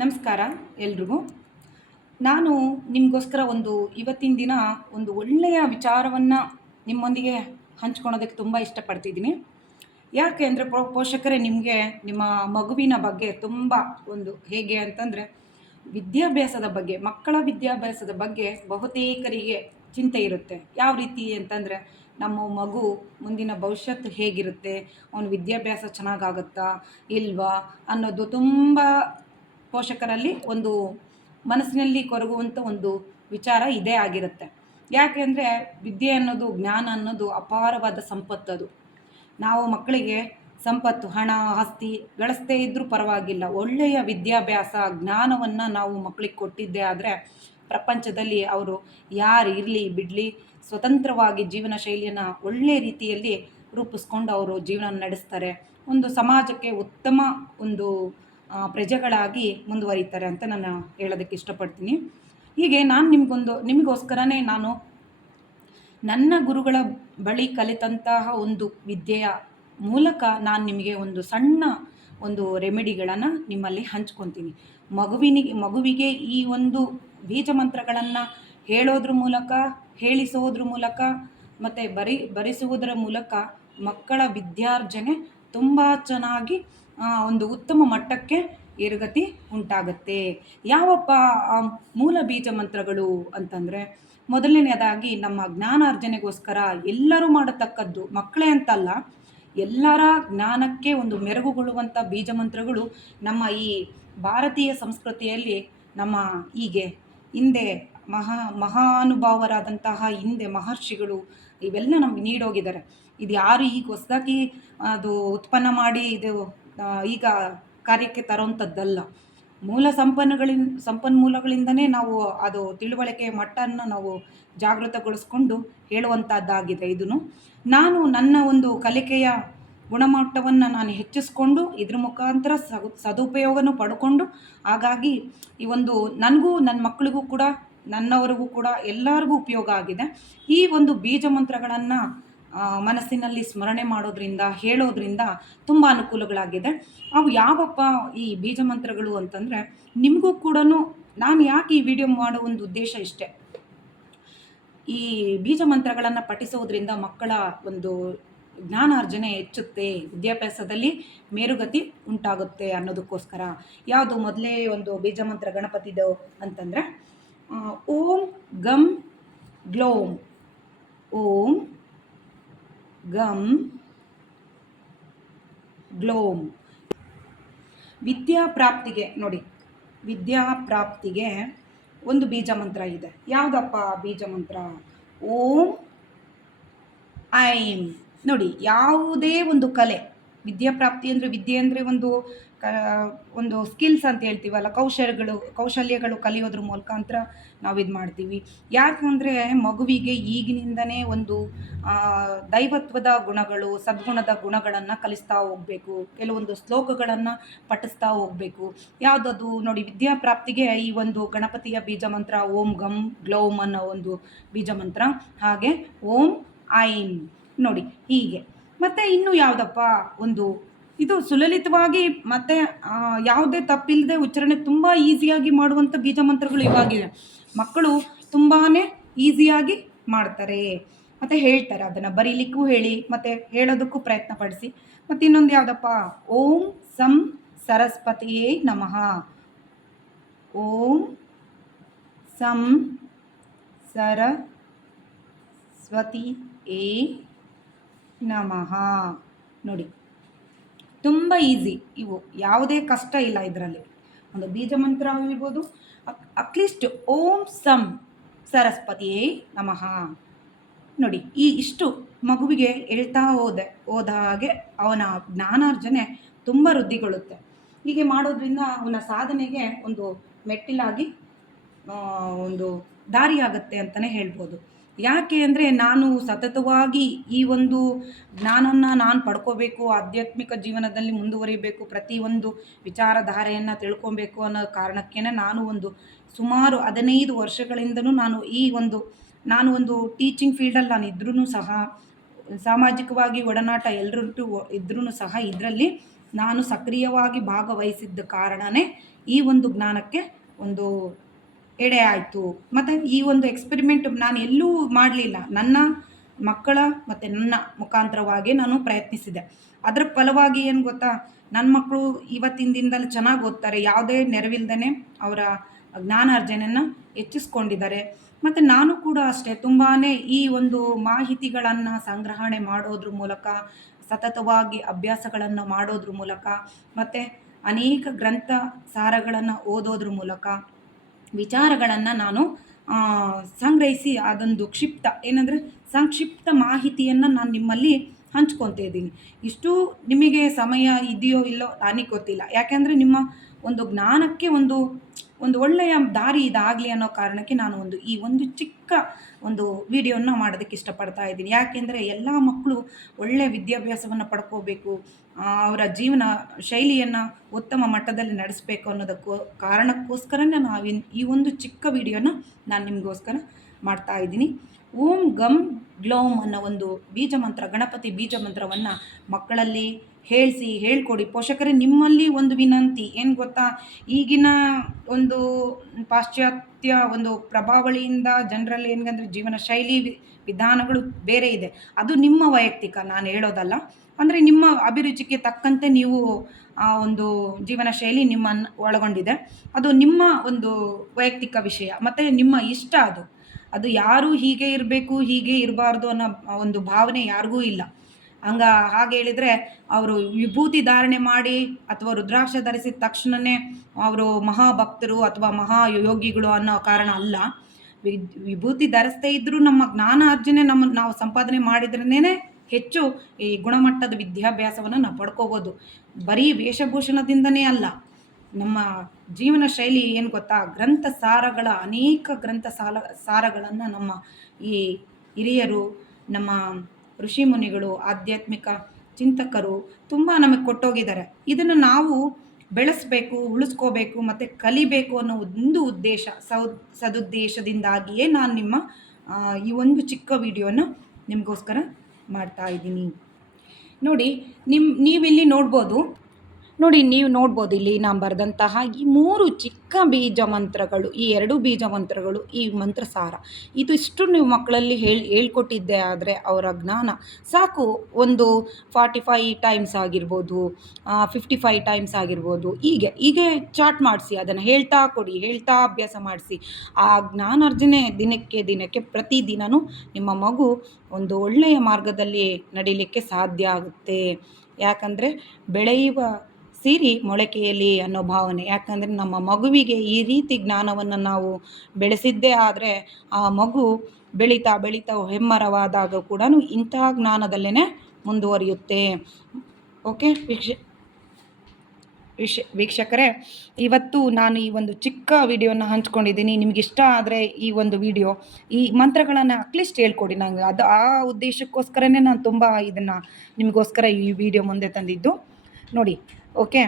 ನಮಸ್ಕಾರ ಎಲ್ರಿಗೂ. ನಾನು ನಿಮಗೋಸ್ಕರ ಇವತ್ತಿನ ದಿನ ಒಂದು ಒಳ್ಳೆಯ ವಿಚಾರವನ್ನು ನಿಮ್ಮೊಂದಿಗೆ ಹಂಚ್ಕೊಳೋದಕ್ಕೆ ತುಂಬ ಇಷ್ಟಪಡ್ತಿದ್ದೀನಿ. ಯಾಕೆ ಅಂದರೆ ಪೋಷಕರೇ ನಿಮಗೆ ನಿಮ್ಮ ಮಗುವಿನ ಬಗ್ಗೆ ತುಂಬ ಹೇಗೆ ಅಂತಂದರೆ ಮಕ್ಕಳ ವಿದ್ಯಾಭ್ಯಾಸದ ಬಗ್ಗೆ ಬಹುತೇಕರಿಗೆ ಚಿಂತೆ ಇರುತ್ತೆ. ಯಾವ ರೀತಿ ಅಂತಂದರೆ ನಮ್ಮ ಮಗು ಮುಂದಿನ ಭವಿಷ್ಯತ್ತು ಹೇಗಿರುತ್ತೆ, ಅವನ ವಿದ್ಯಾಭ್ಯಾಸ ಚೆನ್ನಾಗಾಗುತ್ತಾ ಇಲ್ವಾ ಅನ್ನೋದು ತುಂಬ ಪೋಷಕರಲ್ಲಿ ಮನಸ್ಸಿನಲ್ಲಿ ಕೊರಗುವಂಥ ವಿಚಾರ ಇದೇ ಆಗಿರುತ್ತೆ. ಯಾಕೆ ಅಂದರೆ ವಿದ್ಯೆ ಅನ್ನೋದು, ಜ್ಞಾನ ಅನ್ನೋದು ಅಪಾರವಾದ ಸಂಪತ್ತದು. ನಾವು ಮಕ್ಕಳಿಗೆ ಸಂಪತ್ತು, ಹಣ, ಆಸ್ತಿ ಗಳಿಸದೇ ಇದ್ದರೂ ಪರವಾಗಿಲ್ಲ, ಒಳ್ಳೆಯ ವಿದ್ಯಾಭ್ಯಾಸ ಜ್ಞಾನವನ್ನು ನಾವು ಮಕ್ಕಳಿಗೆ ಕೊಟ್ಟಿದ್ದೇ ಆದರೆ ಪ್ರಪಂಚದಲ್ಲಿ ಅವರು ಯಾರು ಇರಲಿ ಬಿಡಲಿ ಸ್ವತಂತ್ರವಾಗಿ ಜೀವನ ಶೈಲಿಯನ್ನು ಒಳ್ಳೆಯ ರೀತಿಯಲ್ಲಿ ರೂಪಿಸ್ಕೊಂಡು ಅವರು ಜೀವನ ನಡೆಸ್ತಾರೆ. ಸಮಾಜಕ್ಕೆ ಉತ್ತಮ ಪ್ರಜೆಗಳಾಗಿ ಮುಂದುವರಿತಾರೆ ಅಂತ ನಾನು ಹೇಳೋದಕ್ಕೆ ಇಷ್ಟಪಡ್ತೀನಿ. ಹೀಗೆ ನಾನು ನಿಮಗೋಸ್ಕರನೇ ನಾನು ನನ್ನ ಗುರುಗಳ ಬಳಿ ಕಲಿತಂತಹ ವಿದ್ಯೆಯ ಮೂಲಕ ನಾನು ನಿಮಗೆ ಸಣ್ಣ ರೆಮಿಡಿಗಳನ್ನು ನಿಮ್ಮಲ್ಲಿ ಹಂಚ್ಕೊತೀನಿ. ಮಗುವಿಗೆ ಈ ಬೀಜ ಮಂತ್ರಗಳನ್ನು ಹೇಳೋದ್ರ ಮೂಲಕ, ಹೇಳಿಸೋದ್ರ ಮೂಲಕ ಮತ್ತು ಬರೆಸುವುದರ ಮೂಲಕ ಮಕ್ಕಳ ವಿದ್ಯಾರ್ಜನೆ ತುಂಬ ಚೆನ್ನಾಗಿ ಉತ್ತಮ ಮಟ್ಟಕ್ಕೆ ಏರುಗತಿ ಉಂಟಾಗುತ್ತೆ. ಯಾವಪ್ಪ ಮೂಲ ಬೀಜ ಮಂತ್ರಗಳು ಅಂತಂದರೆ, ಮೊದಲನೇದಾಗಿ ನಮ್ಮ ಜ್ಞಾನಾರ್ಜನೆಗೋಸ್ಕರ ಎಲ್ಲರೂ ಮಾಡತಕ್ಕದ್ದು, ಮಕ್ಕಳೇ ಅಂತಲ್ಲ ಎಲ್ಲರ ಜ್ಞಾನಕ್ಕೆ ಮೆರುಗುಗೊಳ್ಳುವಂಥ ಬೀಜ ಮಂತ್ರಗಳು ನಮ್ಮ ಈ ಭಾರತೀಯ ಸಂಸ್ಕೃತಿಯಲ್ಲಿ ನಮ್ಮ ಹಿಂದೆ ಮಹಾನುಭಾವರಾದಂತಹ ಮಹರ್ಷಿಗಳು ಇವೆಲ್ಲ ನಮ್ಗೆ ನೀಡೋಗಿದ್ದಾರೆ. ಇದು ಯಾರು ಈಗ ಹೊಸದಾಗಿ ಉತ್ಪನ್ನ ಮಾಡಿ ಈಗ ಕಾರ್ಯಕ್ಕೆ ತರೋಂಥದ್ದಲ್ಲ. ಮೂಲ ಸಂಪನ್ಮೂಲಗಳಿಂದನೇ ನಾವು ತಿಳುವಳಿಕೆ ಮಟ್ಟನ್ನು ನಾವು ಜಾಗೃತಗೊಳಿಸ್ಕೊಂಡು ಹೇಳುವಂಥದ್ದಾಗಿದೆ. ಇದನ್ನು ನಾನು ನನ್ನ ಕಲಿಕೆಯ ಗುಣಮಟ್ಟವನ್ನು ನಾನು ಹೆಚ್ಚಿಸ್ಕೊಂಡು ಇದ್ರ ಮುಖಾಂತರ ಸದುಪಯೋಗನೂ ಪಡ್ಕೊಂಡು, ಹಾಗಾಗಿ ಈ ನನಗೂ ನನ್ನ ಮಕ್ಕಳಿಗೂ ಕೂಡ, ನನ್ನವರಿಗೂ ಕೂಡ ಎಲ್ಲರಿಗೂ ಉಪಯೋಗ ಆಗಿದೆ. ಈ ಬೀಜ ಮಂತ್ರಗಳನ್ನು ಮನಸ್ಸಿನಲ್ಲಿ ಸ್ಮರಣೆ ಮಾಡೋದ್ರಿಂದ, ಹೇಳೋದ್ರಿಂದ ತುಂಬ ಅನುಕೂಲಗಳಾಗಿದೆ. ಅವು ಯಾವಪ್ಪ ಈ ಬೀಜ ಮಂತ್ರಗಳು ಅಂತಂದರೆ, ನಿಮಗೂ ಕೂಡ ನಾನು ಯಾಕೆ ಈ ವಿಡಿಯೋ ಮಾಡೋ ಉದ್ದೇಶ ಇಷ್ಟೇ. ಈ ಬೀಜ ಮಂತ್ರಗಳನ್ನು ಪಠಿಸೋದ್ರಿಂದ ಮಕ್ಕಳ ಜ್ಞಾನಾರ್ಜನೆ ಹೆಚ್ಚುತ್ತೆ, ವಿದ್ಯಾಭ್ಯಾಸದಲ್ಲಿ ಮೇರುಗತಿ ಉಂಟಾಗುತ್ತೆ ಅನ್ನೋದಕ್ಕೋಸ್ಕರ. ಯಾವುದು ಮೊದಲೇ ಬೀಜ ಮಂತ್ರ ಗಣಪತಿದು ಅಂತಂದರೆ, ಓಂ ಗಂ ಗ್ಲೋಂ, ಓಂ ಗಂ ಗ್ಲೋಂ. ವಿದ್ಯಾಪ್ರಾಪ್ತಿಗೆ ಬೀಜ ಮಂತ್ರ ಇದೆ. ಯಾವುದಪ್ಪ ಬೀಜ ಮಂತ್ರ? ಓಂ ಐಂ. ನೋಡಿ, ಯಾವುದೇ ಕಲೆ, ವಿದ್ಯಾಪ್ರಾಪ್ತಿ ಅಂದರೆ, ವಿದ್ಯೆ ಅಂದರೆ ಸ್ಕಿಲ್ಸ್ ಅಂತ ಹೇಳ್ತೀವಲ್ಲ, ಕೌಶಲ್ಯಗಳು ಕಲಿಯೋದ್ರ ಮುಖಾಂತರ ನಾವು ಇದು ಮಾಡ್ತೀವಿ. ಯಾಕಂದರೆ ಮಗುವಿಗೆ ಈಗಿನಿಂದನೇ ದೈವತ್ವದ ಗುಣಗಳು, ಸದ್ಗುಣದ ಗುಣಗಳನ್ನು ಕಲಿಸ್ತಾ ಹೋಗಬೇಕು. ಕೆಲವೊಂದು ಶ್ಲೋಕಗಳನ್ನು ಪಠಿಸ್ತಾ ಹೋಗಬೇಕು. ಯಾವುದದು ನೋಡಿ, ವಿದ್ಯಾಪ್ರಾಪ್ತಿಗೆ ಈ ಗಣಪತಿಯ ಬೀಜ ಮಂತ್ರ ಓಂ ಗಂ ಗ್ಲೌಂ ಅನ್ನೋ ಬೀಜ ಮಂತ್ರ, ಹಾಗೆ ಓಂ ಐಂ. ನೋಡಿ ಹೀಗೆ. ಮತ್ತು ಇನ್ನು ಯಾವುದಪ್ಪ ಇದು ಸುಲಲಿತವಾಗಿ ಮತ್ತು ಯಾವುದೇ ತಪ್ಪಿಲ್ಲದೆ ಉಚ್ಚಾರಣೆ ತುಂಬ ಈಸಿಯಾಗಿ ಮಾಡುವಂಥ ಬೀಜ ಮಂತ್ರಗಳು ಇವಾಗಿದೆ. ಮಕ್ಕಳು ತುಂಬಾ ಈಸಿಯಾಗಿ ಮಾಡ್ತಾರೆ ಮತ್ತು ಹೇಳ್ತಾರೆ. ಅದನ್ನು ಬರೀಲಿಕ್ಕೂ ಹೇಳಿ ಮತ್ತು ಹೇಳೋದಕ್ಕೂ ಪ್ರಯತ್ನ ಪಡಿಸಿ. ಮತ್ತು ಇನ್ನೊಂದು ಯಾವುದಪ್ಪ? ಓಂ ಸಂ ಸರಸ್ವತಿಯೇ ನಮಃ. ಓಂ ಸಂ ಸರಸ್ವತಿಯೇ ನಮಃ. ನೋಡಿ, ತುಂಬ ಈಸಿ ಇವು, ಯಾವುದೇ ಕಷ್ಟ ಇಲ್ಲ ಇದರಲ್ಲಿ. ಬೀಜ ಮಂತ್ರ ಇರ್ಬೋದು. ಅಟ್ಲೀಸ್ಟ್ ಓಂ ಸಂ ಸರಸ್ವತಿಯೇ ನಮಃ. ನೋಡಿ, ಇಷ್ಟು ಮಗುವಿಗೆ ಹೇಳ್ತಾ ಹೋದ ಹಾಗೆ ಅವನ ಜ್ಞಾನಾರ್ಜನೆ ತುಂಬ ವೃದ್ಧಿಗೊಳ್ಳುತ್ತೆ. ಹೀಗೆ ಮಾಡೋದ್ರಿಂದ ಅವನ ಸಾಧನೆಗೆ ಮೆಟ್ಟಿಲಾಗಿ ದಾರಿಯಾಗತ್ತೆ ಅಂತಲೇ ಹೇಳ್ಬೋದು. ಯಾಕೆ ಅಂದರೆ, ನಾನು ಸತತವಾಗಿ ಈ ಜ್ಞಾನವನ್ನು ನಾನು ಪಡ್ಕೋಬೇಕು, ಆಧ್ಯಾತ್ಮಿಕ ಜೀವನದಲ್ಲಿ ಮುಂದುವರಿಬೇಕು, ಪ್ರತಿಯೊಂದು ವಿಚಾರಧಾರೆಯನ್ನು ತಿಳ್ಕೊಬೇಕು ಅನ್ನೋ ಕಾರಣಕ್ಕೇ ನಾನು ಸುಮಾರು 15 ವರ್ಷಗಳಿಂದಲೂ ನಾನು ಟೀಚಿಂಗ್ ಫೀಲ್ಡಲ್ಲಿ ಇದ್ರೂ ಸಹ, ಸಾಮಾಜಿಕವಾಗಿ ಒಡನಾಟ ಎಲ್ಲರೂ ಇದ್ರೂ ಸಹ ಇದರಲ್ಲಿ ನಾನು ಸಕ್ರಿಯವಾಗಿ ಭಾಗವಹಿಸಿದ್ದ ಕಾರಣನೇ ಈ ಒಂದು ಜ್ಞಾನಕ್ಕೆ ಒಂದು ಎಡೆ ಆಯಿತು. ಮತ್ತು ಈ ಒಂದು ಎಕ್ಸ್ಪೆರಿಮೆಂಟ್ ನಾನು ಎಲ್ಲೂ ಮಾಡಲಿಲ್ಲ, ನನ್ನ ಮಕ್ಕಳ ಮತ್ತು ನನ್ನ ಮುಖಾಂತರವಾಗಿ ನಾನು ಪ್ರಯತ್ನಿಸಿದೆ. ಅದರ ಫಲವಾಗಿ ಏನು ಗೊತ್ತಾ, ನನ್ನ ಮಕ್ಕಳು ಇವತ್ತಿನ ದಿನದಲ್ಲಿ ಚೆನ್ನಾಗಿ ಓದ್ತಾರೆ, ಯಾವುದೇ ನೆರವಿಲ್ಲದೇ ಅವರ ಜ್ಞಾನಾರ್ಜನೆಯನ್ನು ಹೆಚ್ಚಿಸ್ಕೊಂಡಿದ್ದಾರೆ. ಮತ್ತು ನಾನು ಕೂಡ ಅಷ್ಟೇ ತುಂಬಾ ಈ ಒಂದು ಮಾಹಿತಿಗಳನ್ನು ಸಂಗ್ರಹಣೆ ಮಾಡೋದ್ರ ಮೂಲಕ, ಸತತವಾಗಿ ಅಭ್ಯಾಸಗಳನ್ನು ಮಾಡೋದ್ರ ಮೂಲಕ, ಮತ್ತು ಅನೇಕ ಗ್ರಂಥ ಸಾರಗಳನ್ನು ಓದೋದ್ರ ಮೂಲಕ ವಿಚಾರಗಳನ್ನು ನಾನು ಸಂಗ್ರಹಿಸಿ ಅದೊಂದು ಸಂಕ್ಷಿಪ್ತ ಮಾಹಿತಿಯನ್ನು ನಾನು ನಿಮ್ಮಲ್ಲಿ ಹಂಚ್ಕೊತಾ ಇದ್ದೀನಿ. ಇಷ್ಟು ನಿಮಗೆ ಸಮಯ ಇದೆಯೋ ಇಲ್ಲೋ ನನಗೆ ಗೊತ್ತಿಲ್ಲ, ಯಾಕೆಂದರೆ ನಿಮ್ಮ ಒಂದು ಜ್ಞಾನಕ್ಕೆ ಒಂದು ಒಳ್ಳೆಯ ದಾರಿ ಇದಾಗಲಿ ಅನ್ನೋ ಕಾರಣಕ್ಕೆ ನಾನು ಈ ಒಂದು ಚಿಕ್ಕ ಒಂದು ವಿಡಿಯೋನ ಮಾಡೋದಕ್ಕೆ ಇಷ್ಟಪಡ್ತಾ ಇದ್ದೀನಿ. ಯಾಕೆಂದರೆ ಎಲ್ಲ ಮಕ್ಕಳು ಒಳ್ಳೆಯ ವಿದ್ಯಾಭ್ಯಾಸವನ್ನು ಪಡ್ಕೋಬೇಕು, ಅವರ ಜೀವನ ಶೈಲಿಯನ್ನು ಉತ್ತಮ ಮಟ್ಟದಲ್ಲಿ ನಡೆಸಬೇಕು ಅನ್ನೋದಕ್ಕೂ ಕಾರಣಕ್ಕೋಸ್ಕರನೇ ಈ ಒಂದು ಚಿಕ್ಕ ವಿಡಿಯೋನ ನಾನು ನಿಮಗೋಸ್ಕರ ಮಾಡ್ತಾ ಇದ್ದೀನಿ. ಓಂ ಗಂ ಗ್ಲೌಂ ಅನ್ನೋ ಒಂದು ಬೀಜ ಮಂತ್ರ, ಗಣಪತಿ ಬೀಜ ಮಂತ್ರವನ್ನು ಮಕ್ಕಳಲ್ಲಿ ಹೇಳ್ಕೊಡಿ. ಪೋಷಕರೇ, ನಿಮ್ಮಲ್ಲಿ ಒಂದು ವಿನಂತಿ ಏನು ಗೊತ್ತಾ, ಈಗಿನ ಒಂದು ಪಾಶ್ಚಾತ್ಯ ಒಂದು ಪ್ರಭಾವಳಿಯಿಂದ ಜನರಲ್ಲಿ ಏನಂದರೆ ಜೀವನ ಶೈಲಿ ವಿಧಾನಗಳು ಬೇರೆ ಇದೆ. ಅದು ನಿಮ್ಮ ವೈಯಕ್ತಿಕ, ನಾನು ಹೇಳೋದಲ್ಲ. ಅಂದರೆ ನಿಮ್ಮ ಅಭಿರುಚಿಗೆ ತಕ್ಕಂತೆ ನೀವು ಆ ಒಂದು ಜೀವನ ಶೈಲಿ ನಿಮ್ಮನ್ನು ಒಳಗೊಂಡಿದೆ. ಅದು ನಿಮ್ಮ ಒಂದು ವೈಯಕ್ತಿಕ ವಿಷಯ ಮತ್ತು ನಿಮ್ಮ ಇಷ್ಟ. ಅದು ಯಾರೂ ಹೀಗೆ ಇರಬೇಕು ಹೀಗೆ ಇರಬಾರ್ದು ಅನ್ನೋ ಒಂದು ಭಾವನೆ ಯಾರಿಗೂ ಇಲ್ಲ. ಹಾಗೆ ಹೇಳಿದರೆ ಅವರು ವಿಭೂತಿ ಧಾರಣೆ ಮಾಡಿ ಅಥವಾ ರುದ್ರಾಕ್ಷ ಧರಿಸಿದ ತಕ್ಷಣವೇ ಅವರು ಮಹಾಭಕ್ತರು ಅಥವಾ ಮಹಾಯೋಗಿಗಳು ಅನ್ನೋ ಕಾರಣ ಅಲ್ಲ. ವಿಭೂತಿ ಧರಿಸ್ದೇ ಇದ್ದರೂ ನಮ್ಮ ಜ್ಞಾನ ಅರ್ಜನೆ ನಾವು ಸಂಪಾದನೆ ಮಾಡಿದ್ರೇ ಹೆಚ್ಚು ಈ ಗುಣಮಟ್ಟದ ವಿದ್ಯಾಭ್ಯಾಸವನ್ನು ನಾವು ಪಡ್ಕೋಬೋದು. ಬರೀ ವೇಷಭೂಷಣದಿಂದನೇ ಅಲ್ಲ, ನಮ್ಮ ಜೀವನ ಶೈಲಿ ಏನು ಗೊತ್ತಾ, ಅನೇಕ ಸಾರಗಳನ್ನು ನಮ್ಮ ಈ ಹಿರಿಯರು, ನಮ್ಮ ಋಷಿ ಮುನಿಗಳು, ಆಧ್ಯಾತ್ಮಿಕ ಚಿಂತಕರು ತುಂಬ ನಮಗೆ ಕೊಟ್ಟೋಗಿದ್ದಾರೆ. ಇದನ್ನು ನಾವು ಬೆಳೆಸಬೇಕು, ಉಳಿಸ್ಕೋಬೇಕು ಮತ್ತು ಕಲಿಬೇಕು ಅನ್ನೋ ಒಂದು ಸದುದ್ದೇಶದಿಂದಾಗಿಯೇ ನಾನು ನಿಮ್ಮ ಈ ಒಂದು ಚಿಕ್ಕ ವಿಡಿಯೋನ ನಿಮಗೋಸ್ಕರ ಮಾಡ್ತಾ ಇದ್ದೀನಿ. ನೀವಿಲ್ಲಿ ನೋಡ್ಬೋದು ಇಲ್ಲಿ ನಾನು ಬರೆದಂತಹ ಈ 3 ಚಿಕ್ಕ ಬೀಜ ಮಂತ್ರಗಳು, ಈ 2 ಬೀಜ ಮಂತ್ರಗಳು, ಈ ಮಂತ್ರ ಸಾರ, ಇದಿಷ್ಟು ನೀವು ಮಕ್ಕಳಲ್ಲಿ ಹೇಳ್ಕೊಟ್ಟಿದ್ದೆ ಆದರೆ ಅವರ ಜ್ಞಾನ ಸಾಕು. ಒಂದು 45 ಟೈಮ್ಸ್ ಆಗಿರ್ಬೋದು, 55 ಟೈಮ್ಸ್ ಆಗಿರ್ಬೋದು, ಹೀಗೆ ಚಾಟ್ ಮಾಡಿಸಿ, ಅದನ್ನು ಹೇಳ್ತಾ ಕೊಡಿ, ಹೇಳ್ತಾ ಅಭ್ಯಾಸ ಮಾಡಿಸಿ. ಆ ಜ್ಞಾನಾರ್ಜನೆ ದಿನಕ್ಕೆ ಪ್ರತಿದಿನವೂ ನಿಮ್ಮ ಮಗು ಒಂದು ಒಳ್ಳೆಯ ಮಾರ್ಗದಲ್ಲಿ ನಡೀಲಿಕ್ಕೆ ಸಾಧ್ಯ ಆಗುತ್ತೆ. ಯಾಕಂದರೆ ಬೆಳೆಯುವ ಸಿರಿ ಮೊಳಕೆಯಲ್ಲಿ ಅನ್ನೋ ಭಾವನೆ. ಯಾಕಂದರೆ ನಮ್ಮ ಮಗುವಿಗೆ ಈ ರೀತಿ ಜ್ಞಾನವನ್ನು ನಾವು ಬೆಳೆಸಿದ್ದೇ ಆದರೆ ಆ ಮಗು ಬೆಳೀತಾ ಹೆಮ್ಮರವಾದಾಗ ಕೂಡ ಇಂತಹ ಜ್ಞಾನದಲ್ಲೇ ಮುಂದುವರಿಯುತ್ತೆ. ಓಕೆ ವೀಕ್ಷಕರೇ, ಇವತ್ತು ನಾನು ಈ ಒಂದು ಚಿಕ್ಕ ವಿಡಿಯೋನ ಹಂಚ್ಕೊಂಡಿದ್ದೀನಿ. ನಿಮಗಿಷ್ಟ ಆದರೆ ಈ ಒಂದು ವಿಡಿಯೋ, ಈ ಮಂತ್ರಗಳನ್ನು ಅಟ್ಲೀಸ್ಟ್ ಹೇಳ್ಕೊಡಿ. ನಂಗೆ ಆ ಉದ್ದೇಶಕ್ಕೋಸ್ಕರನೇ ನಾನು ತುಂಬ ಇದನ್ನು ನಿಮಗೋಸ್ಕರ ಈ ವಿಡಿಯೋ ಮುಂದೆ ತಂದಿದ್ದು. ನೋಡಿ, ಓಕೆ.